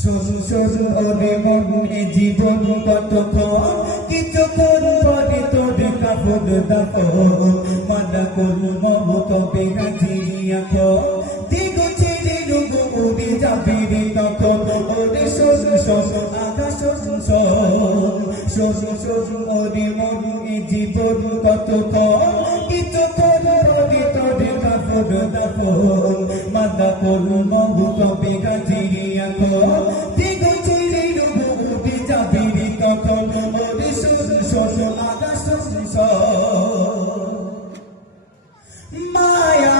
শোন ওরে মনে জীবন কতক্ষণ কিছুক্ষণ পরে তোর কাপড় দাপন মালা করব তবে হাজিরিয়া দিগো ছেড়ে রুগো উড়ে যাবি রে তখন ওরে শোন আকাশ শোন ওরে মনে জীবন কতক্ষণ কিছুক্ষণ পরে তোর কাপড় দাপন মালা করব তবে হাজিরিয়া দিগো ছেড়ে রুগো উড়ে যাবি রে তখন ওরে শোন আকাশ মায়া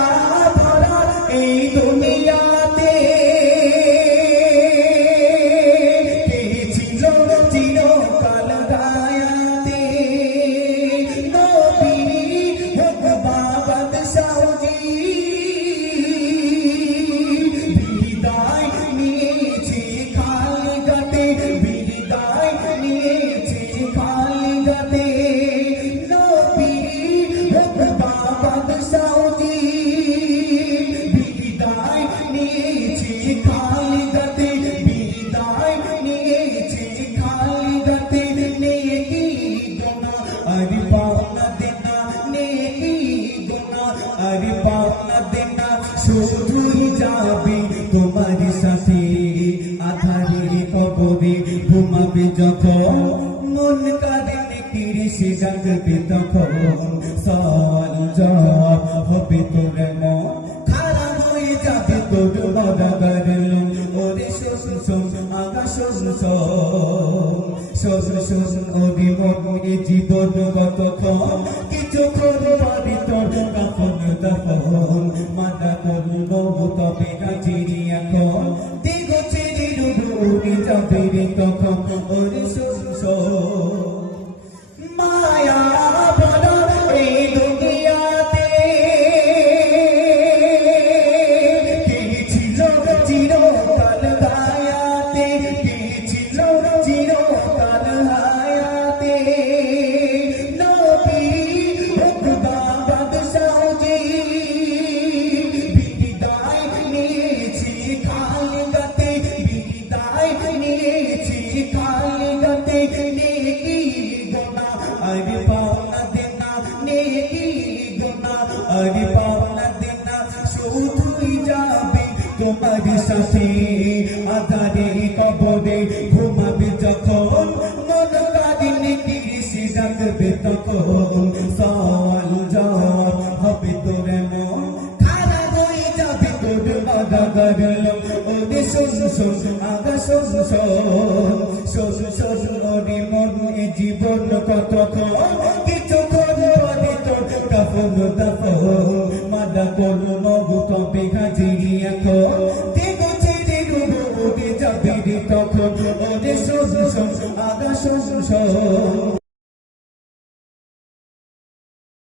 ভরা এই দুনিয়াতে কে ছিল চিরকাল গায়াতে নবী হোক বাদশাহী বিদায় নিয়েছি খালগাতে বিদায় নিয়েছি খালগাতে নবী হোক বাদশাহী বিদায় নিয়েছি খালগাতে বিদায় নিয়েছি খালগাতে নেকি গোনা আর পাওনা দেনা নেকি গোনা আর পাওনা দেনা শুধুই যাবে তোমার সাথে আধারের কবরে ঘুমাবে যখন মন কাঁদে কিরিশে ডাকবে তখন সওয়াল জবাব হবে তোর মন খারাপ হয়ে যাবে তোর বদাগার ওরে শোন আগা শোন ওরে মনে জীবন কতক্ষণ কিছুক্ষণ পরে তোর কাপন দাপন মালা করব তবে হাজিরি এখন দিগো ছেড়ে উড়ে যাবে রে তখন ওরে শোন মায়া ভরা এই দুনিয়াতে কে ছিল চিরকাল গায়াতে কে ছিল চিরকাল হায়াতে নবী হোক বাদশাহী বিদায় নিয়েছি খালগাতে বিদায় নিয়েছি খালগাতে নেকি গোনা আর পাওনা দেনা নেকি গোনা আর পাওনা দেনা শুধুই যাবে তোমার সাথে আধারে কবরে ঘুমাবে যখন মন কাঁদিনে কিরিশে ডাকবে তখন সওয়াল জবাব হবে তোর মন খারাপ হয়ে যাবে তোর বদাগার ওরে শোন আগা শোন ওরে মনে জীবন কতক্ষণ কিছুক্ষণ পরে তোর কাপন দাপন মালা করব তবে হাজিরি এখন দিগো ছেড়ে রুগো উড়ে যাবি রে তখন